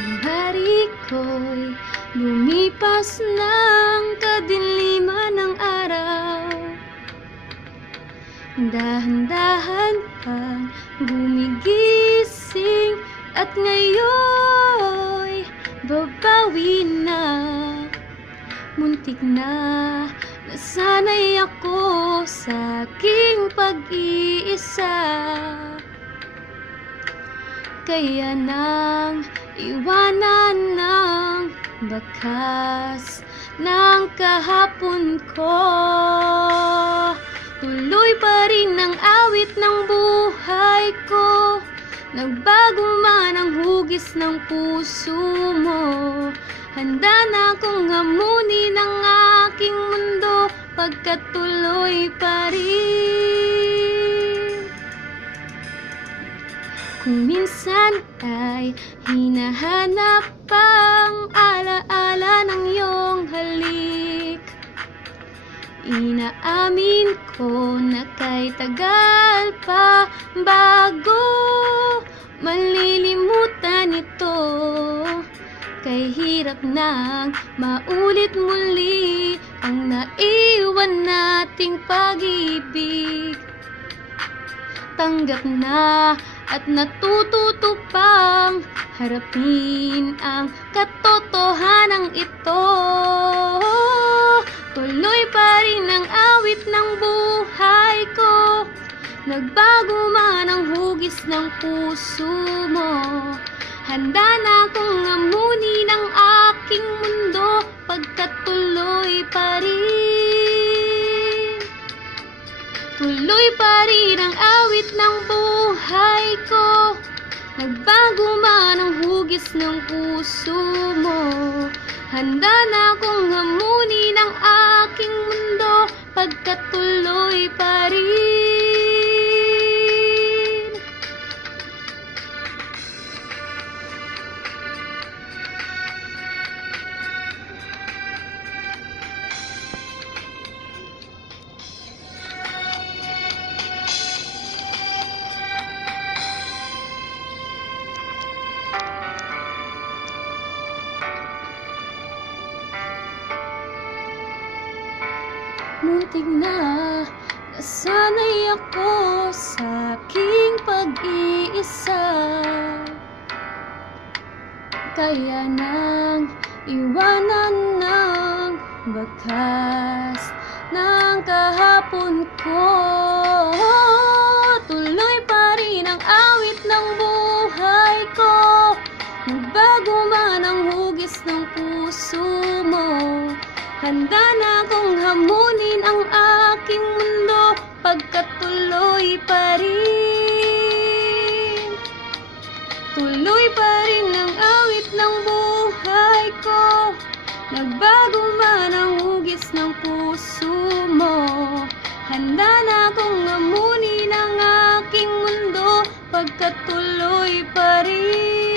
Singhari ko'y lumipas ng kadiliman ng araw. Dahan-dahan pang gumigising at ngayon'y babawi na. Muntik na nasanay ako sa aking pag-iisa. Kaya nang iwanan ng bakas ng kahapon ko, tuloy pa rin ang awit ng buhay ko. Nagbago man ang hugis ng puso mo, handa na akong hamunin ang aking mundo pagkat tuloy pa rin. Kung minsan ay hinahanap ang alaala ng iyong halik, inaamin ko na kay tagal pa bago malilimutan ito. Kay hirap nang maulit muli ang naiwan nating pag-ibig. Tanggap na at natututo pang harapin ang katotohanan ito. Tuloy pa rin ang awit ng buhay ko, nagbago man ang hugis ng puso mo. Handa na akong amunin ang aking mundo pagkat tuloy pa rin. Tuloy pa rin ang awit ng buhay ko, nagbago man ang hugis ng puso mo. Handa na akong hamunin ang aking mundo pagkat tuloy pa rin. Muntik na nasanay ako sa aking pag-iisa. Kaya nang iwanan ng bakas ng kahapon ko, tuloy pa rin ang awit ng buhay ko. Nagbago man ang hugis ng puso mo, handa na akong hamunin ang aking mundo pagkat tuloy pa rin. Tuloy pa rin ang awit ng buhay ko, nagbago man ang hugis ng puso mo. Handa na akong hamunin ang aking mundo pagkat tuloy pa rin.